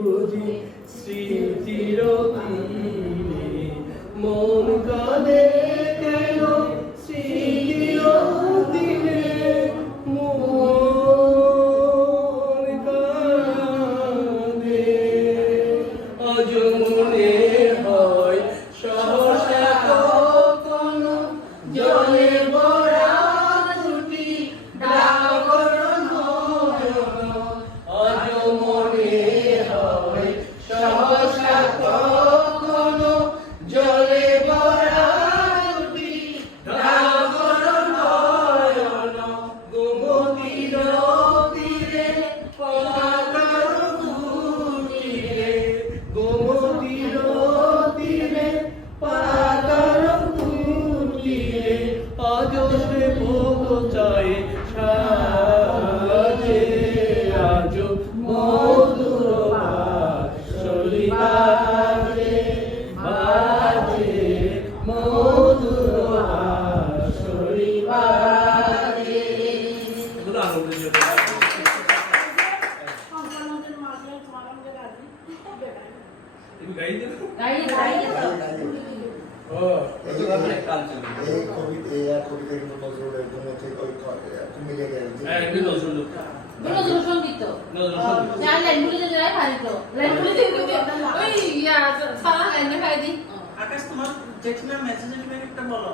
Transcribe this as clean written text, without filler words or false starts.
বুঝি স্মৃতির তীরে মন কাঁদে কেন স্মৃতির তীরে মন কাঁদে আজ মনে হয় সহসা কখনো জলে ভরা দুটি ডাগর নয়ন আজ মনে হয় সহসা কখনো জলে ভরা দুটি ডাগর নয়ন গোমতীর তীরে পাতার কুটিরে গোমতীর তীরে পাতার কুটিরে আজ সে ভোগ চায় সাজে আজ মধুর বাঁশরি বাজে বাজে মধুর বাঁশরি বাজে এগুলো আনন্দের জন্য তুমি গাইতে কবিতা কিন্তু নজরুলের মধ্যে ওই মিলে গেল নজরুল সঙ্গীত আকাশ তোমার জেঠমার মেসেজ একটা বলো।